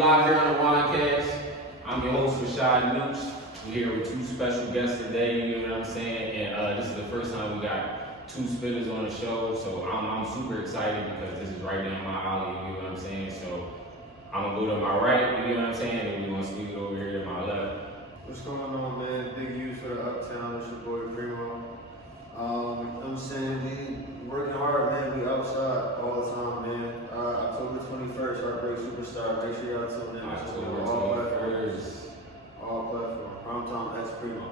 Live here on the WineCast. I'm your host, Rashad Nooch. We're here with two special guests today, you know what I'm saying? And this is the first time we got two spitters on the show, so I'm super excited because this is right down my alley, you know what I'm saying? So I'm gonna go to my right, you know what I'm saying? And we're gonna speak it over here to my left. What's going on, man? Big U's for the Uptown. It's your boy Primo. I'm saying we working hard, man. We outside all the time, man. October 21st, Heartbreak Superstar. Make sure y'all tune in. October all 21st. All platforms. Primetime X Primo.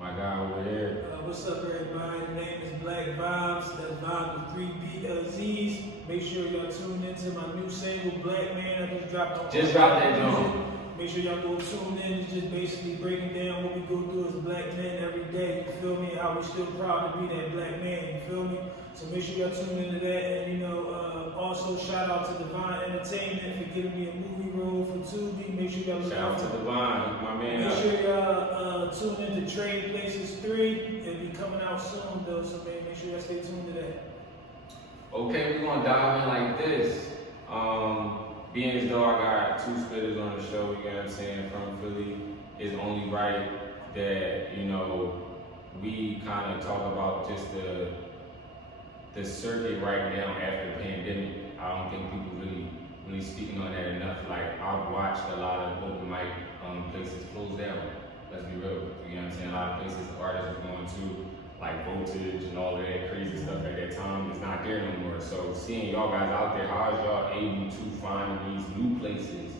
My guy over there. What's up, everybody? My name is BlvckVibezzz. That's Vibe with 3BLZs. Make sure y'all tune into my new single, Black Man. I just dropped on. Just dropped that joint. Make sure y'all go tune in. It's just basically breaking down what we go through as black men every day. You feel me? How we still proud to be that black man. You feel me? So make sure y'all tune into that. And also shout out to Divine Entertainment for giving me a movie role for Tubi. Make sure y'all look Shout out to Divine, my man. Make sure y'all tune into Trading Places 3. It'll be coming out soon though, so make sure y'all stay tuned to that. Okay, we're gonna dive in like this. Being as though I got two spitters on the show, you know what I'm saying, from Philly, it's only right that, we kind of talk about just the circuit right now after the pandemic. I don't think people really speaking on that enough. Like, I've watched a lot of open mic places close down. Let's be real, you know what I'm saying? A lot of places artists are going to, like Voltage and all of that crazy stuff at that time, is not there no more. So seeing y'all guys out there, how is y'all able to find these new places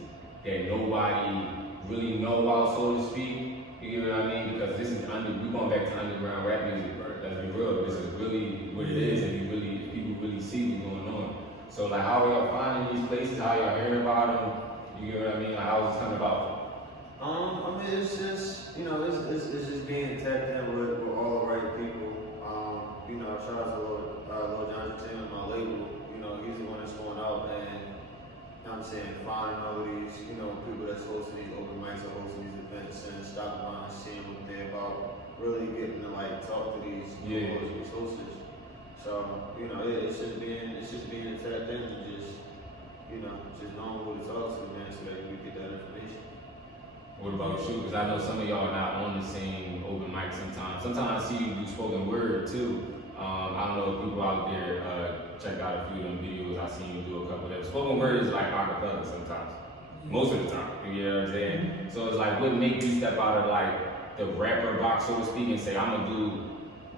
that nobody really know about, so to speak? You get what I mean? Because this is we're going back to underground rap music, bro. Let's be real. This is really what it is, and people really see what's going on. So like, how are y'all finding these places? How y'all hearing about them? You get what I mean? Like, how is this coming about? I mean, it's just, it's just being tapped in with all the right people. Shout out to Lil John Entertainment, my label. He's the one that's going out and, finding all of these, people that's hosting these open mics or hosting these events and stopping by and seeing what they're about. Really getting to talk to these hostess. So, it's just being tapped in and just knowing who to talk to, man, so that we get that information. What about you? Because I know some of y'all are not on the same open mic sometimes. Sometimes I see you do spoken word too. I don't know if people out there check out a few of them videos. I seen you do a couple of them. Spoken word is like acapella sometimes. Most of the time. You know what I'm saying? So it's like, what make you step out of like the rapper box, so to speak, and say, I'm gonna do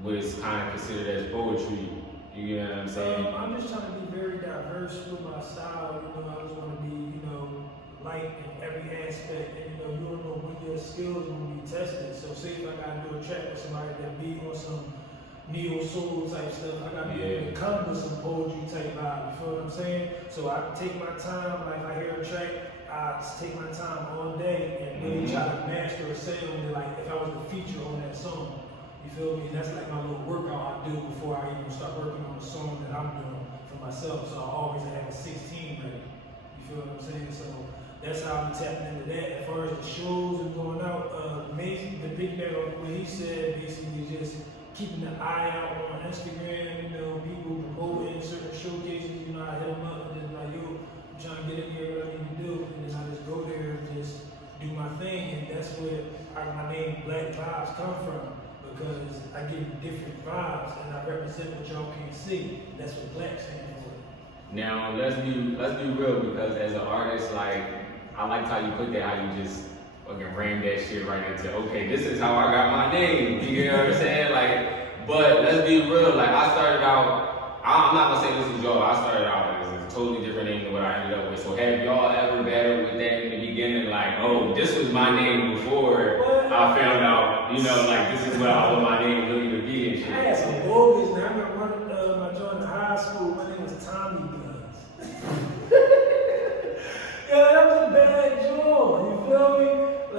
what's kind of considered as poetry? You know what I'm saying? I'm just trying to be very diverse with my style. I just want to be, light in every aspect. And you don't know when your skills will be tested. So say if I gotta do a track with somebody that be on some neo soul type stuff, I gotta be able to come with some poetry type vibe. You feel what I'm saying? So I take my time. Like, if I hear a track, I take my time all day and really try to master a sound. Like, if I was to feature on that song, you feel me? And that's like my little workout I do before I even start working on the song that I'm doing for myself. So I always have a 16 ready. You feel what I'm saying? So that's how I'm tapping into that. As far as the shows and going out, the big man of what he said basically just keeping an eye out on Instagram, people promoting certain showcases, I hit them up and just like, yo, I'm trying to get in here, what I need to do, and then I just go there and just do my thing, and that's where my name BlvckVibezzz come from, because I give different vibes and I represent what y'all can't see. That's what black stands for. Now let's be real, because as an artist, like, I liked how you put that, how you just fucking ram that shit right into, okay, this is how I got my name. You get what I'm saying? Like, but let's be real, like, I started out, I'm not gonna say this is y'all, I started out as a totally different name than what I ended up with. So have y'all ever battled with that in the beginning? Like, oh, this was my name before I found out, like, this is what I want my name really to be and shit. I had some bogus. Now I remember running my joint in high school. My name was Tommy Guns. Yeah, that was a bad joint. You feel me?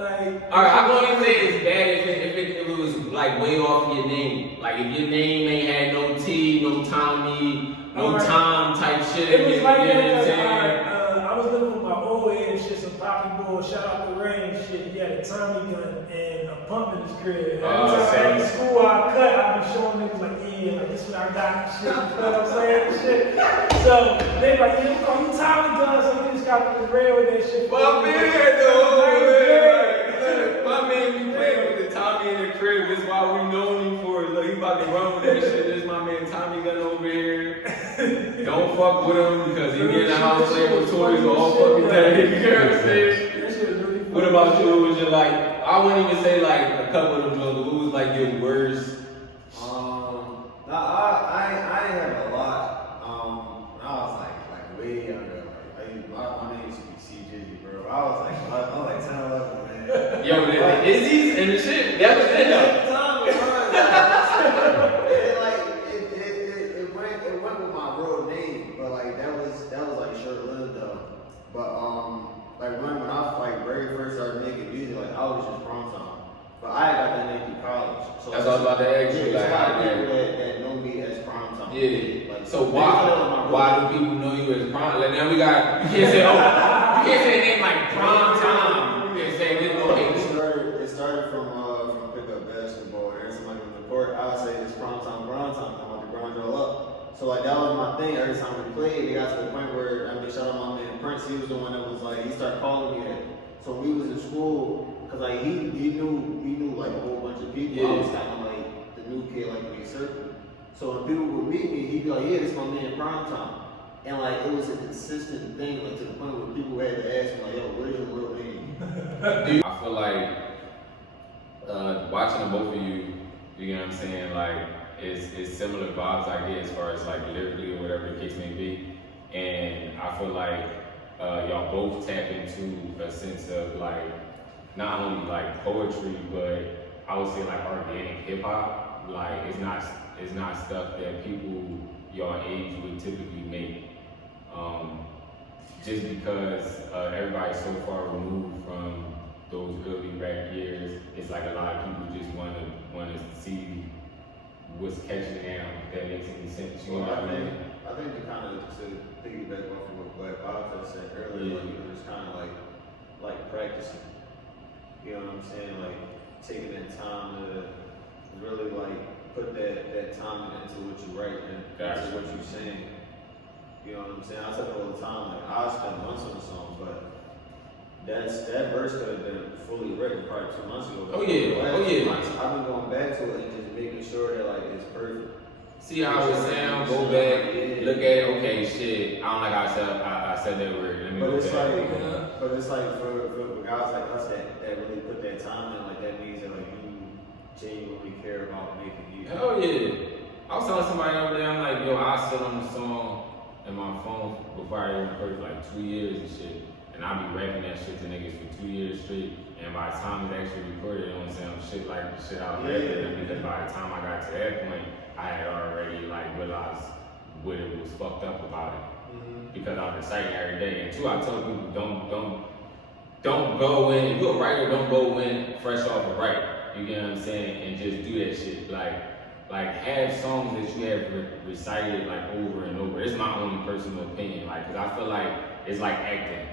Like, all right, I'm gonna say it's bad if it was like way off your name. Like, if your name ain't had no T, no Tommy, no Tom type shit. It was like that. I was living with my old head and shit, some poppy boy. Shout out to Rain and shit. He had a Tommy gun and a pump in his crib. Every time after school I cut, I'd be showing niggas like, and like this is what I got and shit. You know what I'm saying? And shit. So they like, yeah, we call you Tommy Gun, so we just got to be real with that shit. My man, though, my man be playing with the Tommy in the crib. That's why we know him for it. Look, he about to run with that shit. This my man Tommy Gun over here. Don't fuck with him because he be in the house playing with toys all fucking day. You know what I'm saying? What about you? Was your like? I wouldn't even say like a couple of them drugs, but what was like your worst? I had a lot. When I was like way younger, my name used to be CJ, bro. I was like 10, 11, man. Yo, the Izzy's and the shit. That was it though. It went with my real name, but like that was like short lived though. But like when I like very first started making music, like I was just prom time. But I got that name through college. So That's all about the ask you. Like, a lot of people that know me as prom time. Yeah. Like, So why do people know you as prom? Like now we got you can't say a name like prom time. You can't say this. Okay. It started from pickup basketball. Every time I go to the court, I would say it's prom time. I'm about to grind roll up. So like that was my thing. Every time we played, it got to the point where shout out my man Prince. He was the one that was like he started calling me that. So we was in school because like he knew like a whole bunch of people. Yeah. I was kind of like the new kid like in a circle. So when people would meet me, he'd be like, yeah, this my man Prime Time. And like it was a consistent thing, like to the point where people had to ask me like, yo, what is your real name? I feel like watching the both of you, you know what I'm saying, like it's similar vibes I get as far as like lyrically or whatever the case may be. And I feel like y'all both tap into a sense of like not only like poetry, but I would say like organic hip hop. Like it's not stuff that people your age would typically make. Just because everybody's so far removed from those early rap years, it's like a lot of people just want to see what's catching now. If that makes any sense, you know what I mean? I think to kind of piggyback off of what BlvckVibezzz said earlier, like, it's kind of like practicing. You know what I'm saying? Like taking that time to really like put that time into what you write and into what you're saying. You know what I'm saying? I tell them all the time, like I spent months on the song, but that verse could have been fully written probably 2 months ago. Oh yeah. Months, I've been going back to it and just making sure that like it's perfect. See how it sounds, go back, look at it, okay, shit, I don't like how I said that word. Let me But go it's back. like for guys like us that really put that time in, like that means that like you genuinely care about making music. Hell yeah. I was telling somebody the other day, I'm like, yo, I sit on the song in my phone before I even heard for like 2 years and shit. And I'll be rapping that shit to niggas for 2 years straight. And by the time it's actually recorded, it don't sound shit like the shit I was rapping. Because by the time I got to that point, I had already like realized what it was fucked up about it. Because I'm reciting every day. And two, I tell people don't go in. If you're a writer, don't go in fresh off a write. You get what I'm saying? And just do that shit. Like have songs that you have recited like over and over. It's my only personal opinion. Like, cause I feel like it's like acting.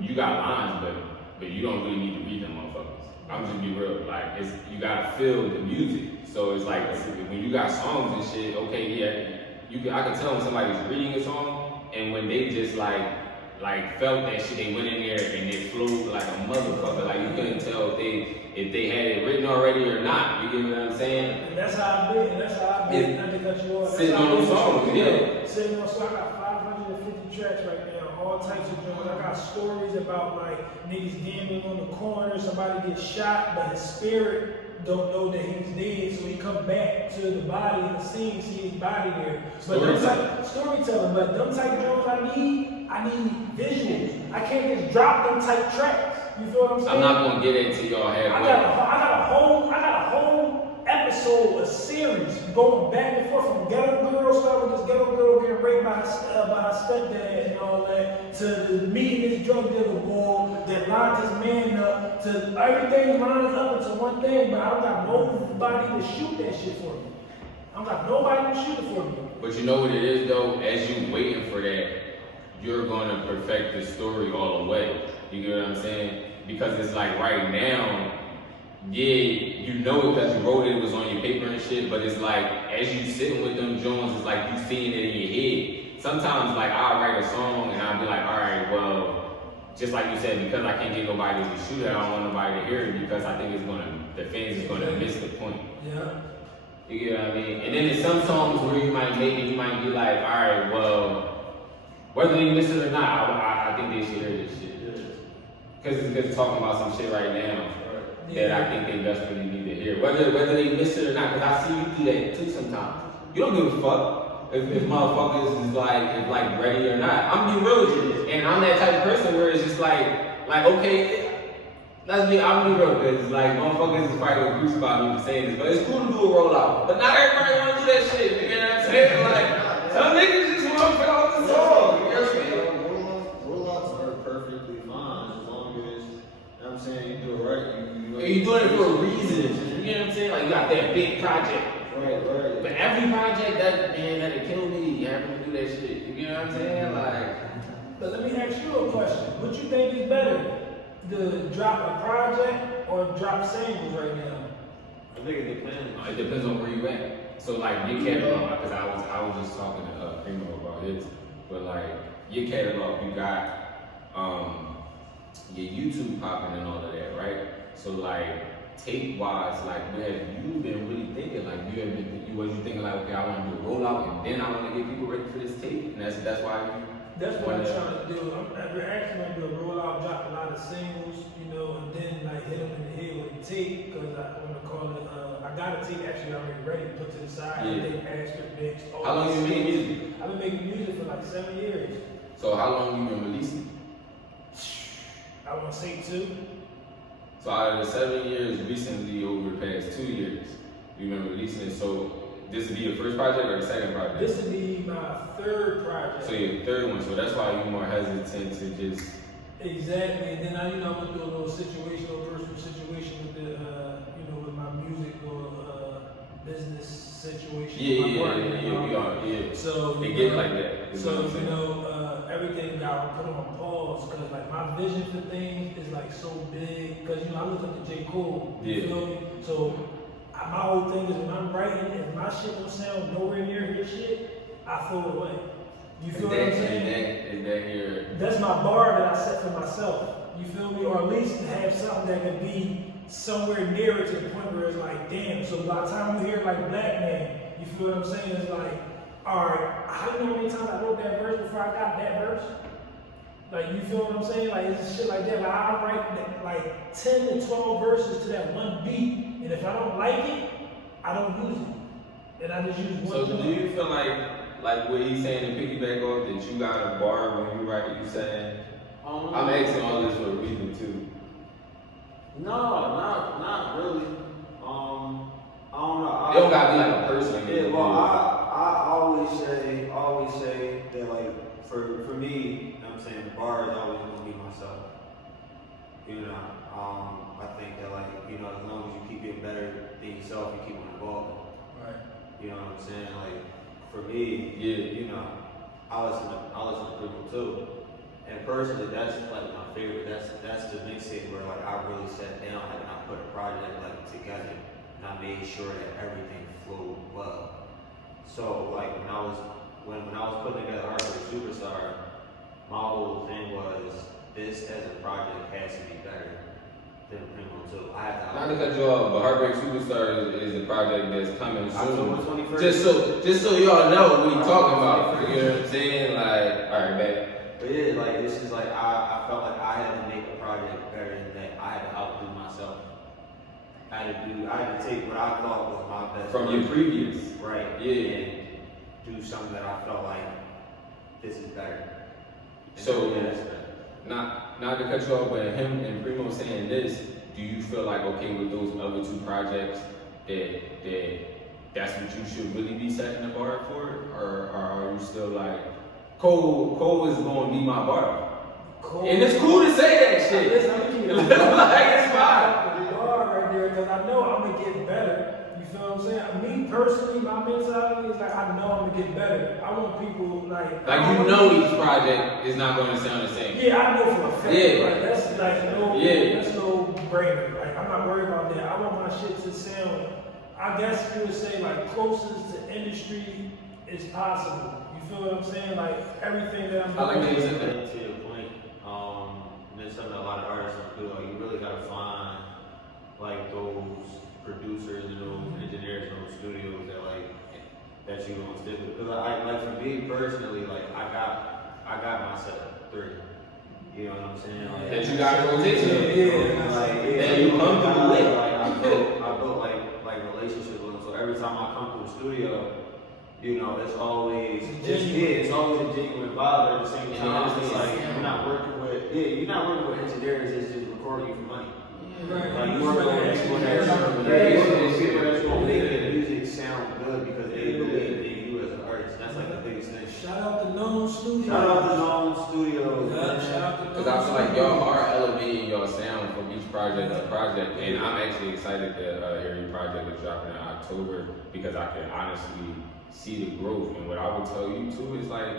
You got lines, but you don't really need to read them motherfuckers. I'm just be real. Like you gotta feel the music. So it's like when you got songs and shit. Okay, yeah, I can tell when somebody's reading a song and when they just like felt that shit, they went in there and they flowed like a motherfucker. Like you couldn't tell if they had it written already or not. You get what I'm saying? And that's how I've been. Not to cut you off. Sitting on those songs, yeah. Sitting on, so I got 550 tracks right now, all types of joints. I got stories about like niggas gambling on the corner, somebody gets shot, but his spirit don't know that he's dead, so he come back to the body in the scene, see his body there. But storytelling, but them type of joints I need visuals. I can't just drop them type tracks. You feel what I'm saying? I'm not gonna get into y'all halfway. I got a whole episode, a series going back and forth from Ghetto Girl, start with this Ghetto Girl getting raped by her stepdad and all that, to meeting this drug dealer boy that lined his man up, to everything lines up into one thing, but I don't got nobody to shoot that shit for me. I don't got nobody to shoot it for me. But you know what it is though? As you waiting for that, you're gonna perfect the story all the way. You get what I'm saying? Because it's like right now, yeah, you know it because you wrote it, it was on your paper and shit, but it's like, as you sitting with them Jones, it's like you seeing it in your head. Sometimes, like, I'll write a song and I'll be like, alright, well, just like you said, because I can't get nobody to shoot it, I don't want nobody to hear it because I think the fans is gonna miss the point. Yeah. You get what I mean? And then there's some songs where you might make it, you might be like, alright, well, whether they miss it or not, I think they should hear this shit. Because it's talking about some shit right now that I think they desperately need to hear. Whether they miss it or not, because I see you do that too sometimes. You don't give a fuck if motherfuckers is like ready or not. I'm being real with you. And I'm that type of person where it's just like okay, I'm be real, because like motherfuckers is probably gonna crucify me for saying this, but it's cool to do a rollout. But not everybody wanna do that shit, you know what I'm saying? Like, some niggas just wanna put out the song, you know what I mean? Rollouts are perfectly fine as long as, you know what I'm saying, you do it right. You're doing it for a reason, you know what I'm saying? Like, you got that big project. Right. But every project that'll kill me, having to do that shit, you know what I'm saying? Like, But let me ask you a question. What you think is better? To drop a project or drop singles right now? I think it depends. it depends on where you at. So like your catalog, because I was just talking to Primo about his, but like your catalog, you got your YouTube popping and all of that, right? So like tape wise, like where have you been really thinking? Like was you thinking like, okay, I want to do a rollout and then I want to get people ready for this tape, and that's why you. That's what I'm trying to do. We're actually going to do a rollout, drop a lot of singles, you know, and then like hit them in the head with a tape, because I want to call it, I got a tape actually already ready, put to the side, Yeah. they extra mix. How long you making music? I've been making music for like 7 years. So how long you been releasing? I want to say 2. So out of the 7 years, recently over the past 2 years, you've been releasing it. So this would be your first project or the second project? This would be my 3rd project. So your third one, so that's why you're more hesitant to just. Exactly, and then I, I'm gonna do a little personal situation with the, with my music or business situation. Yeah. So They get like that. So everything got put on pause because like my vision for things is like so big. Because I look up to J. Cole. You feel me? So my whole thing is when I'm writing, if my shit don't sound nowhere near his shit, I throw it away. You feel what I'm saying? Is that here? That's my bar that I set for myself. You feel me? Or at least have something that could be somewhere nearer to the point where it's like, damn. So by the time you hear like Black Man, you feel what I'm saying? It's like, alright, how many times I wrote that verse before I got that verse? Like, you feel what I'm saying? Like, it's shit like that. Like, I write like 10 to 12 verses to that one beat, and if I don't like it, I don't use it. And I just use one. So do you feel like what he's saying to piggyback off, that you got a bar when you write it, you saying, I'm asking all this for a reason too. No, not really. I don't know. It don't gotta be like a person. Yeah, well, I always say that like for me, you know what I'm saying, the bar is always gonna be myself. I think that like, as long as you keep getting better than yourself, you keep on evolving. Right. You know what I'm saying? Like for me, I listen to Primo too. And personally, that's like my favorite. That's the mixtape where like I really sat down and I put a project like together, and I made sure that everything flowed well. So like when I was putting together Heartbreak Superstar, my whole thing was this as a project has to be better than Primo 2. I have to. Not to cut you off, but Heartbreak Superstar is a project that's coming soon. October 21st. Just so y'all know what he's talking about. You know what I'm saying? Like, alright, babe. But yeah, like it's just like I felt like I had to make a project better than that. I had to outdo myself. I had to take what I thought was my best From work, your previous. right? Yeah. And do something that I felt like this is better. And So, yeah, that's better. not to cut you off, but him and Primo saying this, do you feel like okay with those other 2 projects that's what you should really be setting the bar for? Or are you still like, Cole is gonna be my bar? Cool. And it's cool to say that shit. Listen, I'm gonna keep it Like, it's fine. the bar right there, because I know I'm gonna get better. You feel what I'm saying? Me personally, my mentality is like I know I'm gonna get better. I want people like each project is not gonna sound the same. Yeah, I know for a fact. Yeah. Like, that's like no, Yeah. that's no brainer. Like I'm not worried about that. I want my shit to sound, I guess you would say like closest to industry is possible. You feel what I'm saying? Like everything that I'm I like doing. that you said that. To your point, and it's something that a lot of artists don't do. Like you really gotta find like those producers and those engineers in those studios that you gonna stick with. Because I like for me personally, like I got my set 3. You know what I'm saying? Like, That you got rotation. That you come through with. I built like relationships with them. So every time I come to the studio, you know, it's always it's always a genuine vibe. At the same time, it's like you're not working with engineers. It's just recording you for money. Right. Like you work with people that's gonna make the music sound good because they believe in you as an artist. That's like the biggest thing. Shout out to Known Studios. Shout out to Known Studios. Yeah, shout out to Because I feel like y'all are elevating your sound from each project to project, and I'm actually excited that your project is dropping in October because I can honestly see the growth. And what I would tell you too is like,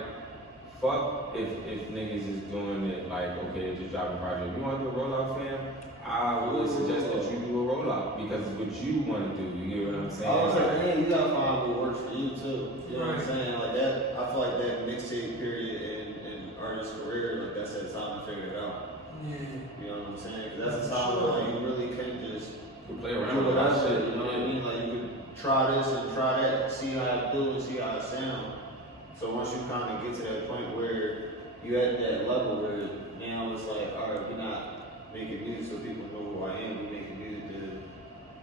fuck if niggas is doing it like, okay, just drop a project. You want to do a rollout, fam? I would suggest that you do a rollout because it's what you want to do. You get what I'm saying? Yeah, you gotta find what works for you too. You know what I'm saying? Like that, I feel like that mixtape period in artist's career, like that's that time to figure it out. Yeah. You know what I'm saying? 'Cause that's the time where you really can just play do around with what I that said. shit. You know what I mean? Like you could try this and try that, see how it do and see how it sound. So once you kind of get to that point where you at that level where now it's like, all right, we're not making music so people know who I am. We're making music to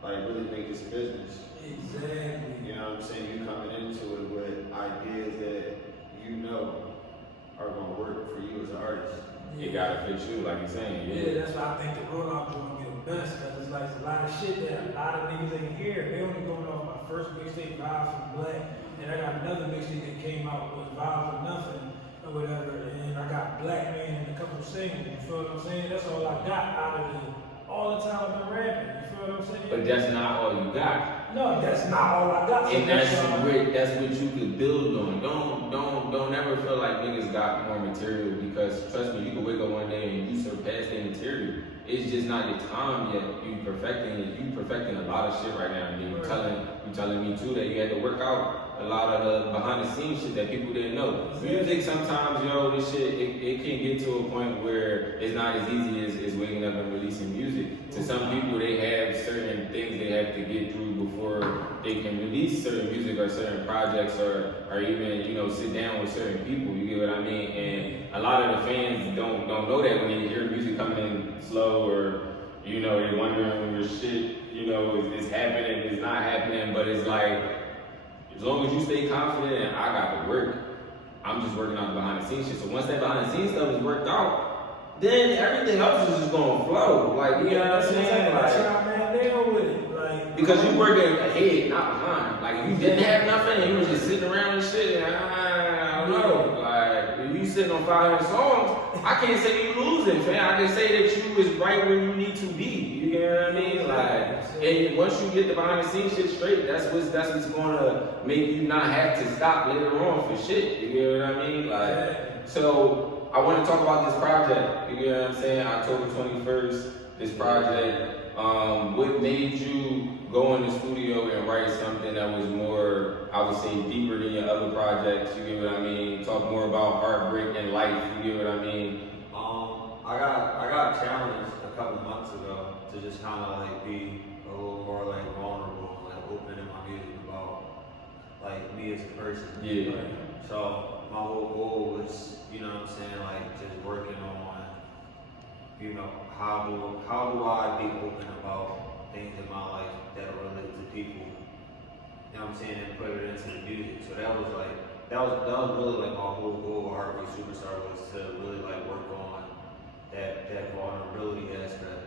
like really make this a business. Exactly. You know what I'm saying? You coming into it with ideas that you know are gonna work for you as an artist. It gotta fit you, like you're saying. Yeah, that's why I think the rollout gonna be the best because it's like a lot of shit that a lot of niggas ain't hear. They only going off my first mixtape, Vibes from Black, and I got another mixtape that came out with Vibes for Nothing or whatever, and I got Black Man and a couple singles. You feel what I'm saying? That's all I got out of all the time I've been rapping. You feel what I'm saying? But that's not all you got. No, that's not all I got. And that's what you could build on. Don't ever feel like niggas got more material because trust me, you can wake up one day and you surpass their material. It's just not your time yet. You perfecting a lot of shit right now. And you telling me too that you had to work out a lot of the behind the scenes shit that people didn't know. Music sometimes, yo, this shit it can get to a point where it's not as easy as waking up and releasing music. To some people, they have certain things they have to get through before they can release certain music or certain projects or even, you know, sit down with certain people, you get what I mean? And a lot of the fans don't know that when they hear music coming in slow or, you know, they're wondering where shit, you know, is happening, it's not happening, but it's like, as long as you stay confident and I got the work, I'm just working on the behind the scenes shit. So once that behind the scenes stuff is worked out, then everything else is just gonna flow. Like, you know what I'm saying? Like, because you working ahead, not behind. Like, if you didn't have nothing and you was just sitting around and shit, I don't know. Like, if you sitting on 500 songs, I can't say you losing, fam. I can say that you was right where you need to be. You get what I mean? Like, and once you get the behind the scenes shit straight, that's what's gonna make you not have to stop later on for shit. You get what I mean? Like, so I want to talk about this project. You get what I'm saying? October 21st, this project. What made you go in the studio and write something that was more, I would say, deeper than your other projects? You get what I mean? Talk more about heartbreak and life. You get what I mean? I got challenged a couple months ago to just kind of like be a little more like vulnerable, like open in my music about like me as a person. Yeah. So my whole goal was, you know what I'm saying, like just working on, you know, how do I be open about things in my life that are related to people, you know what I'm saying, and put it into the music. So that was really like my whole goal of Heartbreak Superstar was to really like work on that vulnerability aspect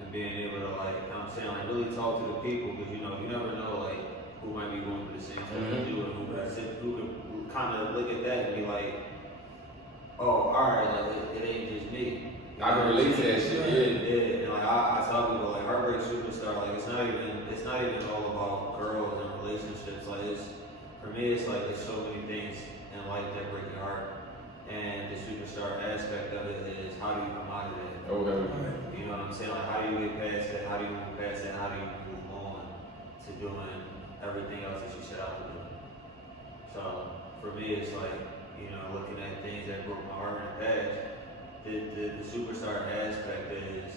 and being able to like, you know what I'm saying, like really talk to the people because you know, you never know like who might be going through the same thing as you and who could kind of look at that and be like, oh, alright, like it ain't just me. I can relate to that shit, yeah. And like I tell people like Heartbreak Superstar, like it's not even all about girls and relationships. Like for me it's like there's so many things in life that break your heart. And the superstar aspect of it is how do you come out of it? Okay. You know what I'm I'm saying? Like, how do you get past that? How do you move past that? How do you move on to doing everything else that you set out to do? So for me, it's like, you know, looking at things that broke my heart in the past. The superstar aspect is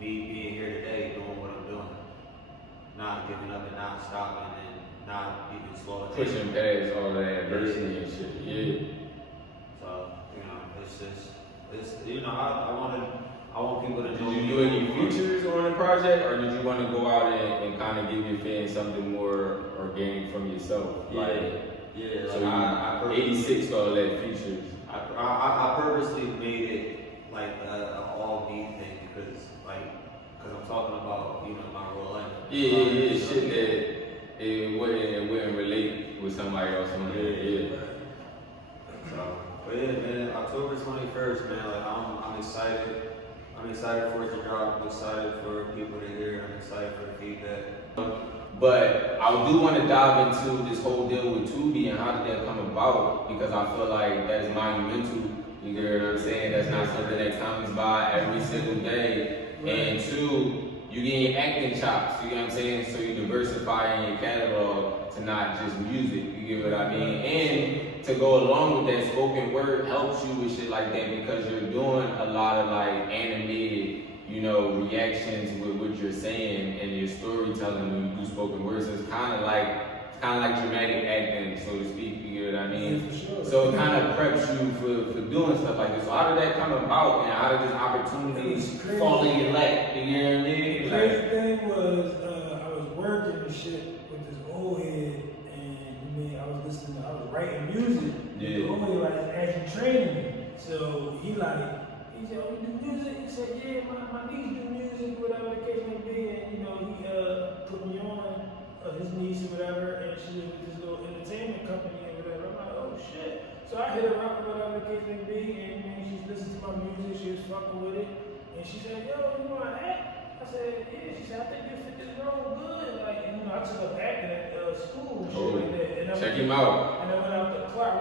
me being here today, doing what I'm doing, not giving up and not stopping and not even slowing down. Pushing past all that adversity and shit. Yeah. So, you know, it's you know, I want people to Did know. you do any features on the project, or did you want to go out and kind of give your fans something more organic from yourself? Yeah, So like I 86 for all that features. I purposely made it like an all me thing because I'm talking about, you know, my real life. Yeah. Shit that it wouldn't relate with somebody else on there. Yeah. So, but yeah, man, October 21st, man. Like I'm excited. I'm excited for it to drop. I'm excited for people to hear it. I'm excited for the feedback. But I do want to dive into this whole deal with Tubi and how did that come about, because I feel like that is monumental. You get what I'm saying? That's not something that comes by every single day. And two, you getting acting chops. You get what I'm saying? So you diversify in your catalog to not just music. You get what I mean? And to go along with that, spoken word helps you with shit like that because you're doing a lot of like animated, you know, reactions with what you're saying and your storytelling when you do spoken words. So it's kind of like dramatic acting, so to speak. You get what I mean? Yeah, for sure. So it kind of preps you for doing stuff like this. So how did that come about, and how did this opportunity fall in your lap? You get what I mean? The crazy thing was, I was working and shit with this old head, and I was writing music. Yeah. The old head like actually training me. So he said, "Oh, you do music?" He said, "Yeah, my niece do music, whatever the case may be." And he put me on his niece or whatever, and she was with this little entertainment company or whatever. I'm like, "Oh shit!" So I hit her up or whatever the case may be, and she's listening to my music. She was fucking with it, and she said, "Yo, you want to act?" I said, "Yeah." She said, "I think you fit this role good." Like, and, I took up acting at school and shit like that. And Check him out. And I went out to Clark,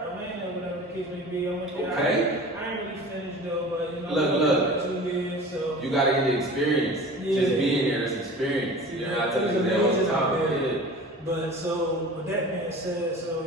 Atlanta, whatever the case may be. I went there. Okay. I ain't really finished though, but I Look. for 2 years, so. You gotta get the experience. Yeah. Just being there is experience. You know, I tell you that all the time. Yeah. But so, with that being said, so,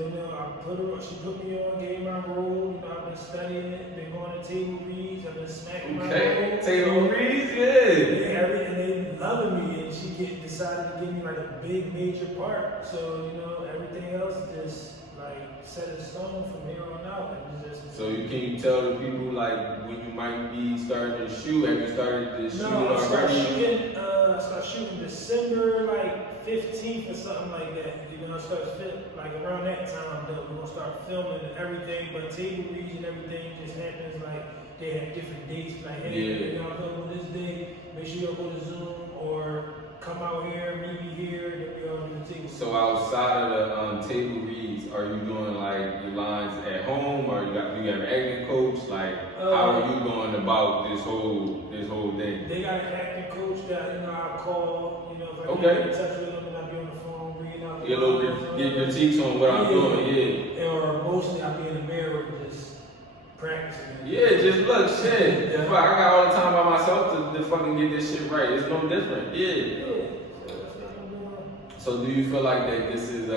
she put me on, gave my role, I've been studying it, been going to table reads, I've been smacking my Okay. role. Table reads, good. And they loving me, and she decided to give me like a big major part. So, everything else just like set in stone from here on out. And just, So can you tell the people like when you might be starting to shoot? Have you started to shoot already? I start shooting December like 15th or something like that. I start like around that time. We're gonna start filming and everything, but table reads and everything just happens like they have different dates. Like, hey, y'all available this day? Make sure y'all go to Zoom or come out here, meet me here. Then we all do the table. So outside of the table reads, are you doing like your lines at home, or you got an acting coach? Like, how are you going about this whole thing? They got an acting coach that I call. If I Okay. get in touch with them and I be on the phone reading out. Get your critiques on what I'm doing. Yeah. Or mostly I be in the mirror just practicing. Yeah, just look, shit. If I got all the time by myself to fucking get this shit right, it's no different. Yeah. So do you feel like that this is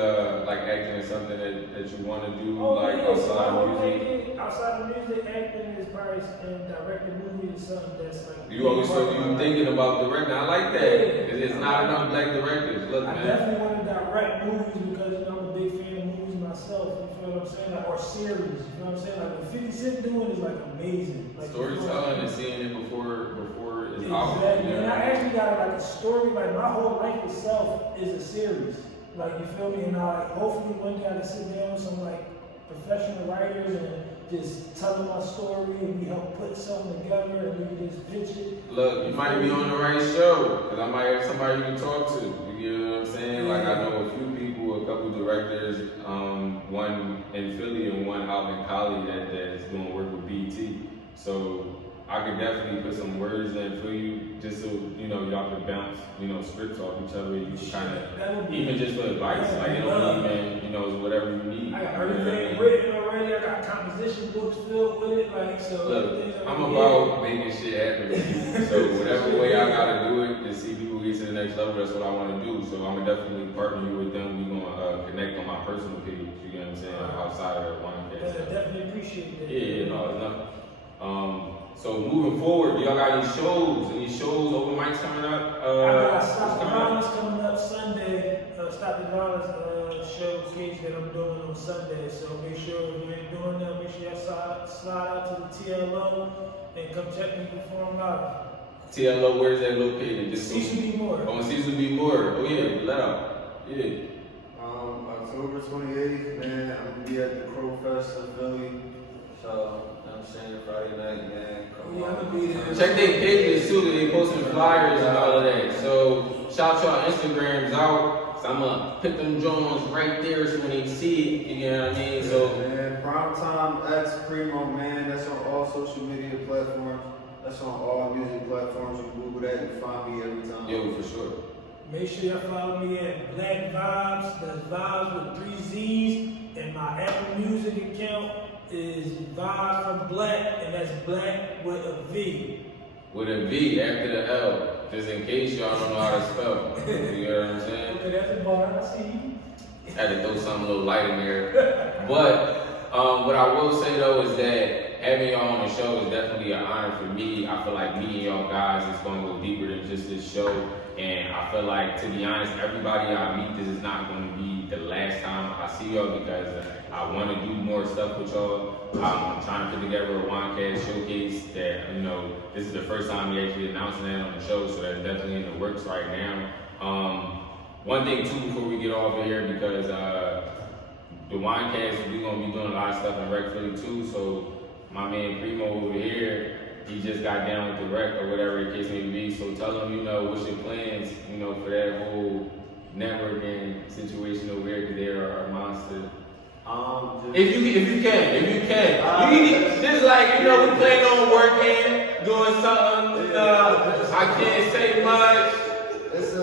like acting is something that you want to do outside of music? Outside of music, acting is probably directing movies is something that's like. You thinking about directing? I like that. It's not enough black directors. Look, I man. definitely want to direct movies because I'm a big fan of movies myself. You feel what I'm saying? Or series. You know what I'm saying? Like what 50 Cent doing is like amazing. Like Storytelling and seeing it before it's out. Exactly. And I actually got like a story. Like my whole life itself is a series. Like you feel me? And hopefully one day I can sit down with some like professional writers and just tell them my story and we help put something together and we can just pitch it. Look, you might be on the right show because I might have somebody you can talk to. You get what I'm saying? Like I know a few people, a couple directors, one in Philly and one out in Cali that is doing work with BT. So I could definitely put some words in for you just so y'all could bounce scripts off each other. You can kind of even just for advice, like it don't even it's whatever you need. I got everything written already. already. I got composition books filled with it, like so. Look, I'm about making shit happen with you. So whatever way I gotta do it to see people get to the next level, that's what I want to do. So I'm gonna definitely partner you with them. We gonna connect on my personal page. You get what I'm saying? Outside of the WineCast. Yeah, definitely appreciate that. Yeah, no, it's nothing. So moving forward, do y'all got any shows? Any shows, open mics coming up? I got Stop the Violence coming up Sunday. Stop the Violence showcase that I'm doing on Sunday. So make sure if you ain't doing that, make sure y'all slide out to the TLO and come check me perform live. TLO, where's that located? Just Cecil B. Moore. On Cecil B. Moore. Oh yeah, let out. Yeah. October 28th, man, I'm gonna be at the Crow Fest in Philly. So I'm saying Friday night, man. Come Yeah, I'm on. gonna be there. Check their pages too, they posting flyers and all of that. So shout y'all Instagrams out. So I'm gonna put them Jones right there so when they see it, you know what I mean? So man, Primetime X Primo, man, that's on all social media platforms. That's on all music platforms. You Google that, you find me every time. yo, for sure. Make sure y'all follow me at BlvckVibezzz. That's Vibes with 3 Z's. And my Apple Music account is Vibe from Black, and that's Black with a V. With a V after the L, just in case y'all don't know how to spell. You know what I'm saying? Okay, that's a bar. I see you. Had to throw something a little light in there. But what I will say though is that having y'all on the show is definitely an honor for me. I feel like meeting y'all guys is going to go deeper than just this show. And I feel like, to be honest, everybody I meet, this is not going to be the last time I see y'all because I want to do more stuff with y'all. I'm trying to put together a WineCast showcase that, you know, this is the first time we actually announcing that on the show, so that's definitely in the works right now. One thing too before we get off of here, because the WineCast, we're going to be doing a lot of stuff in Rec Philly too, so my man Primo over here, he just got down with the rec or whatever the case may be. So tell him, you know, what's your plans, you know, for that whole networking situation over there, because they are a monster. If you can, just like, you know, we plan on working, doing something. I can't say much. It's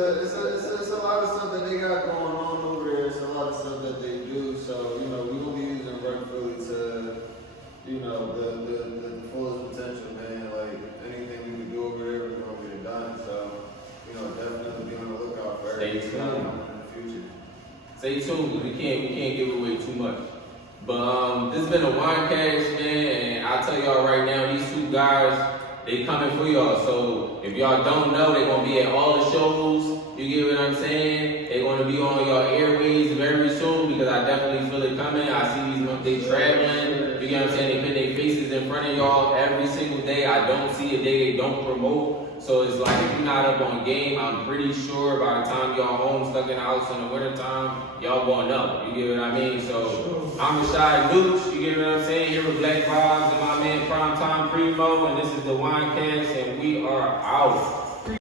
a lot of stuff that they got going on over there. It's a lot of stuff that they do. So, you know, we will be using Rec Philly to, you know, the fullest potential, man. Like anything we can do over there, we're gonna get it done. So, you know, definitely be on the lookout for Stay everything tuned. in the future. Stay tuned, because we can't give away too much. But this has been a WineCast, man, and I'll tell y'all right now, these two guys, they coming for y'all. So if y'all don't know, they're gonna be at all the shows. You get what I'm saying? They're gonna be on y'all airways very soon, because I definitely feel it coming. I see these they traveling. You get what I'm saying? They put their faces in front of y'all every single day. I don't see a day they don't promote. So it's like, if you're not up on game, I'm pretty sure by the time y'all home stuck in the house in the wintertime, y'all gonna know. You get what I mean? So I'm Rashad Nooch, you get what I'm saying? Here with BlvckVibezzz and my man Primetime Primo, and this is the WineCast, and we are out.